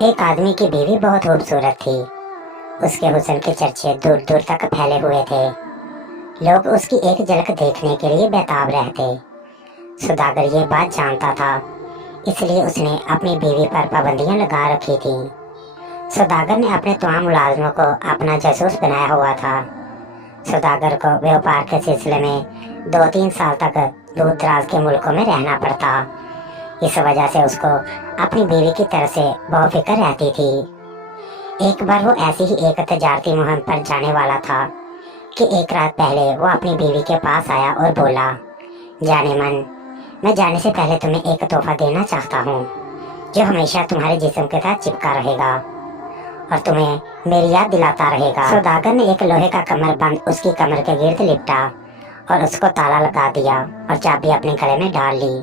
एक आदमी की बीवी बहुत खूबसूरत थी। उसके हुस्न के चर्चे दूर दूर तक फैले हुए थे। लोग उसकी एक झलक देखने के लिए बेताब रहते। सौदागर ये बात जानता था, इसलिए उसने अपनी बीवी पर पाबंदियां लगा रखी थी। सौदागर ने अपने तमाम मुलाजमों को अपना जासूस बनाया हुआ था। सौदागर को व्यापार के सिलसिले में 2-3 साल तक दूर दराज के मुल्कों में रहना पड़ता। इस वजह से उसको अपनी बीवी की तरफ से बहुत फिक्र रहती थी। एक बार वो ऐसी ही एक तजारती मुहिम पर जाने वाला था कि एक रात पहले वो अपनी बीवी के पास आया और बोला, जाने मन, मैं जाने से पहले तुम्हें एक तोहफा देना चाहता हूँ जो हमेशा तुम्हारे जिस्म के साथ चिपका रहेगा और तुम्हें मेरी याद दिलाता रहेगा। सौदागर ने एक लोहे का कमरबंद उसकी कमर के गिर्द लिपटा और उसको ताला लगा दिया और चाबी अपने गले में डाल ली।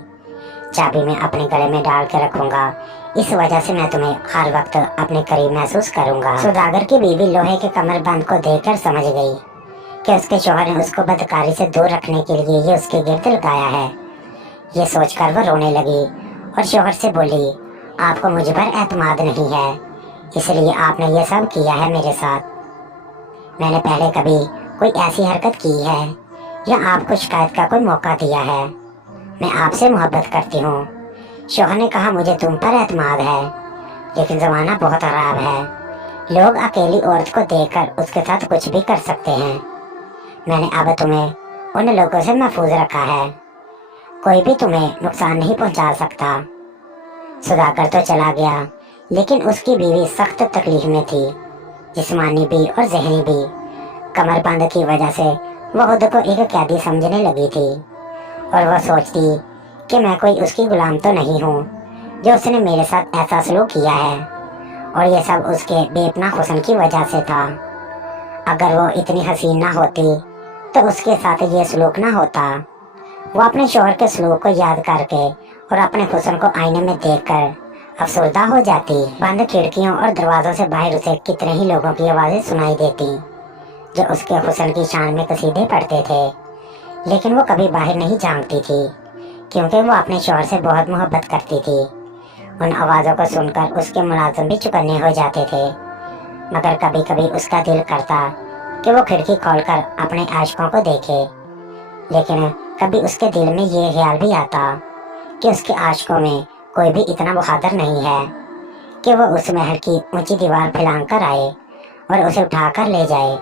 चाबी मैं अपने गले में डाल के रखूंगा, इस वजह से मैं तुम्हें हर वक्त अपने करीब महसूस करूंगा। सौदागर की बीवी लोहे के कमरबंद को देखकर समझ गई कि उसके शौहर ने उसको बदकारी से दूर रखने के लिए ये उसके गिर्द लगाया है। ये सोचकर वो रोने लगी और शौहर से बोली, आपको मुझ पर एतमाद नहीं है, इसलिए आपने ये सब किया है मेरे साथ। मैंने पहले कभी कोई ऐसी हरकत की है या आपको शिकायत का कोई मौका दिया है? मैं आपसे मोहब्बत करती हूँ। शौहर ने कहा, मुझे तुम पर एतमाद है, लेकिन ज़माना बहुत खराब है। लोग अकेली औरत को देखकर उसके साथ कुछ भी कर सकते हैं। मैंने अब तुम्हें उन लोगों से महफूज रखा है, कोई भी तुम्हें नुकसान नहीं पहुँचा सकता। सौदागर तो चला गया, लेकिन उसकी बीवी सख्त तकलीफ में थी, जिस्मानी भी और जहनी भी। कमरबंद की वजह से वह खुद को एक कैदी समझने लगी थी और वह सोचती कि मैं कोई उसकी गुलाम तो नहीं हूँ जो उसने मेरे साथ ऐसा सलूक किया है, और ये सब उसके बेपनाह हुस्न की वजह से था। अगर वो इतनी हसीन ना होती तो उसके साथ ये सलूक ना होता। वो अपने शौहर के सलूक को याद करके और अपने हुस्न को आईने में देखकर अफसरदा हो जाती। बंद खिड़कियों और दरवाजों से बाहर उसे कितने ही लोगों की आवाज़ें सुनाई देती जो उसके हुस्न की शान में कसीदे पढ़ते थे, लेकिन वो कभी बाहर नहीं झांकती थी क्योंकि वो अपने शौहर से बहुत मोहब्बत करती थी। उन आवाज़ों को सुनकर उसके मुलाजिम भी चुकन्ने हो जाते थे, मगर कभी कभी उसका दिल करता कि वो खिड़की खोलकर अपने आशिकों को देखे। लेकिन कभी उसके दिल में ये ख्याल भी आता कि उसके आशिकों में कोई भी इतना बहादुर नहीं है कि वो उस महल की ऊंची दीवार फैलांग कर आए और उसे उठाकर ले जाए।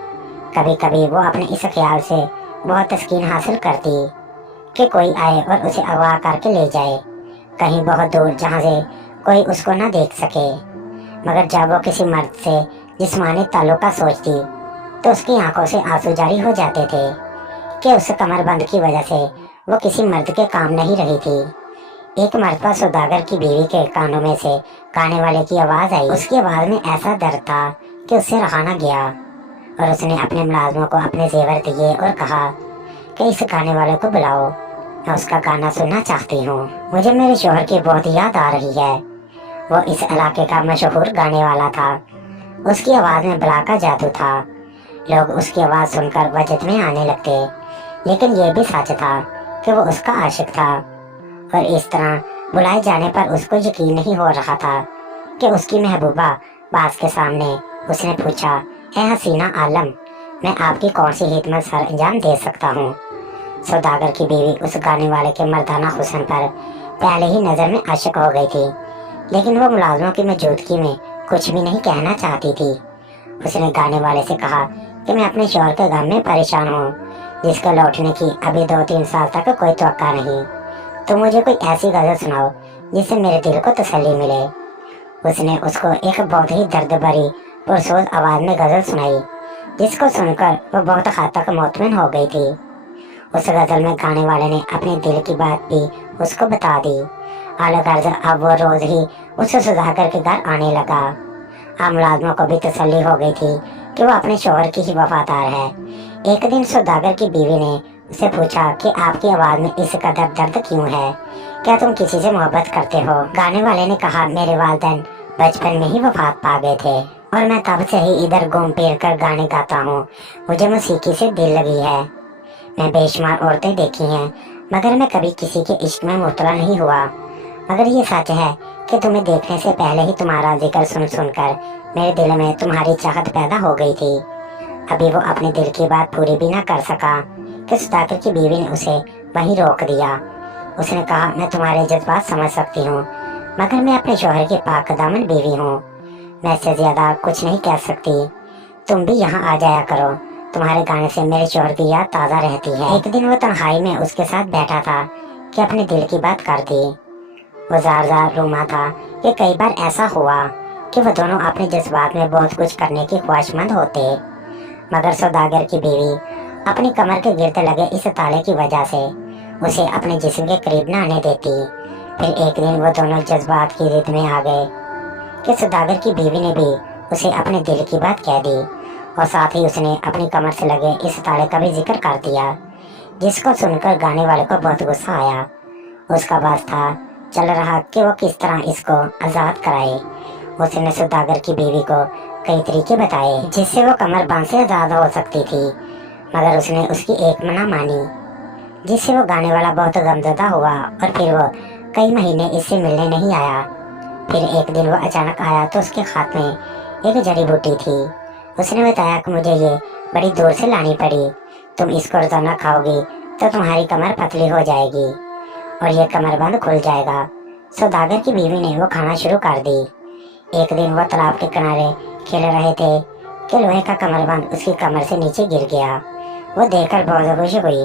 कभी कभी वो अपने इस ख्याल से बहुत तस्कीन हासिल करती कि कोई आए और उसे अगवा करके ले जाए कहीं बहुत दूर, जहाँ से कोई उसको ना देख सके। मगर जब वो किसी मर्द से जिस्मानी ताल्लुक का सोचती तो उसकी आंखों से आंसू जारी हो जाते थे कि उस कमरबंद की वजह से वो किसी मर्द के काम नहीं रही थी। एक मर्तबा सौदागर की बीवी के कानों में से गाने वाले की आवाज़ आई। उसकी आवाज़ में ऐसा दर्द था कि उससे रहा ना गया और उसने अपने मुलाजमों को अपने जेवर दिए और कहा कि इस गाने वाले को बुलाओ, मैं उसका गाना सुनना चाहती हूँ। मुझे मेरे शौहर की बहुत याद आ रही है। वो इस इलाके का मशहूर गाने वाला था। उसकी आवाज़ में बला का जादू था। लोग उसकी आवाज़ सुनकर वजद में आने लगते, लेकिन यह भी सच था कि वो उसका आशिक था। और इस तरह बुलाए जाने पर उसको यकीन नहीं हो रहा था कि उसकी महबूबा बास के सामने। उसने पूछा, ए हसीना आलम, मैं आपकी कौन सी खिदमत सर अंजाम दे सकता हूँ? सौदागर की बीवी उस गाने वाले के मर्दाना हुस्न पर पहले ही नज़र में आशिक हो गई थी, लेकिन वो मुलाजमों की मौजूदगी में कुछ भी नहीं कहना चाहती थी। उसने गाने वाले से कहा कि मैं अपने शौहर के गम में परेशान हूँ, जिसके लौटने की अभी 2-3 साल तक कोई तवक्का नहीं। तो मुझे कोई ऐसी गज़ल सुनाओ जिससे मेरे दिल को तसल्ली मिले। उसने उसको एक बहुत ही दर्द भरी पुरसोज आवाज़ में गज़ल सुनाई, जिसको सुनकर वो बहुत हद तक मुतमिन हो गई थी। उस गज़ल में गाने वाले ने अपने दिल की बात भी उसको बता दी। अलगर्ज अब वो रोज़ ही उस सौदागर के घर आने लगा। अब मुलाजमों को भी तसल्ली हो गई थी कि वो अपने शौहर की ही वफादार है। एक दिन सौदागर की बीवी ने उससे पूछा कि आपकी आवाज़ में इस कदर दर्द क्यों है? क्या तुम किसी से मोहब्बत करते हो? गाने वाले ने कहा, मेरे वालिदैन बचपन में ही वफात पा गए थे और मैं तब से ही इधर घूम फिर कर गाने गाता हूँ। मुझे मौसीकी से दिल लगी है। मैं बेशुमार औरतें देखी हैं, मगर मैं कभी किसी के इश्क में मुब्तला नहीं हुआ। मगर ये सच है कि तुम्हें देखने से पहले ही तुम्हारा जिक्र सुन सुनकर मेरे दिल में तुम्हारी चाहत पैदा हो गई थी। अभी वो अपने दिल की बात पूरी भी ना कर सका कि सुदागर की बीवी ने उसे वहीं रोक दिया। उसने कहा, मैं तुम्हारे जज्बात समझ सकती हूँ, मगर मैं अपने शौहर की पाक दामन बीवी हूँ। मैं इससे ज्यादा कुछ नहीं कह सकती। तुम भी यहाँ आ जाया करो, तुम्हारे गाने से मेरे शौहर की याद ताज़ा रहती है। एक दिन वो तन्हाई में उसके साथ बैठा था कि अपने दिल की बात कर दी। वो जार जार रोमा था कि कई बार ऐसा हुआ कि वो दोनों अपने जज्बात में बहुत कुछ करने की ख्वाहिशमंद होते, मगर सौदागर की बीवी अपनी कमर के गिरते लगे इस ताले की वजह से उसे अपने जिस्म के करीब न आने देती। फिर एक दिन वो दोनों जज्बात की रिद में आ गए कि सौदागर की बीवी ने भी उसे अपने दिल की बात कह दी और साथ ही उसने अपनी कमर से लगे इस ताले का भी जिक्र कर दिया, जिसको सुनकर गाने वाले को बहुत गुस्सा आया। उसका बात था चल रहा कि वो किस तरह इसको आज़ाद कराए। उसने सौदागर की बीवी को कई तरीके बताए जिससे वो कमर बांध से आज़ाद हो सकती थी, मगर उसने उसकी एक मना मानी, जिससे वो गाने वाला बहुत गमज़दा हुआ और फिर वो कई महीने इससे मिलने नहीं आया। फिर एक दिन वो अचानक आया तो उसके हाथ में एक जड़ी बूटी थी। उसने बताया कि मुझे ये बड़ी दूर से लानी पड़ी, तुम इसको रोजाना खाओगी तो तुम्हारी कमर पतली हो जाएगी और ये कमरबंद खुल जाएगा। सौदागर की बीवी ने वो खाना शुरू कर दी। एक दिन वो तालाब के किनारे खेल रहे थे कि लोहे का कमरबंद उसकी कमर से नीचे गिर गया। वो देखकर बहुत खुश हुई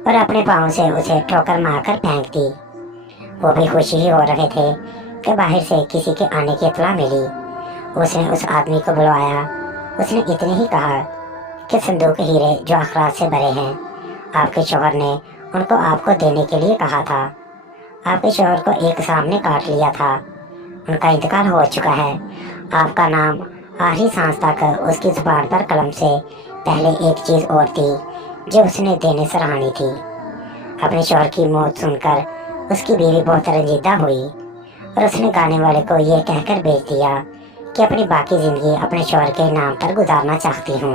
और अपने पाँव से उसे ठोकर मारकर फेंक दी। वो भी खुशी ही हो रहे थे कि बाहर से किसी के आने की इत्तला मिली। उसने उस आदमी को बुलवाया। उसने इतने ही कहा कि संदूक हीरे जो अखराज से भरे हैं, आपके शौहर ने उनको आपको देने के लिए कहा था। आपके शौहर को एक सामने काट लिया था, उनका इंतकाल हो चुका है। आपका नाम आखिरी सांस तक उसकी जुबान पर कलम से पहले एक चीज़ और थी जो उसने देने सराहनी थी। अपने शौहर की मौत सुनकर उसकी बीवी बहुत रंजीदा हुई और उसने गाने वाले को ये कहकर भेज दिया कि अपनी बाकी ज़िंदगी अपने शौहर के नाम पर गुजारना चाहती हूँ।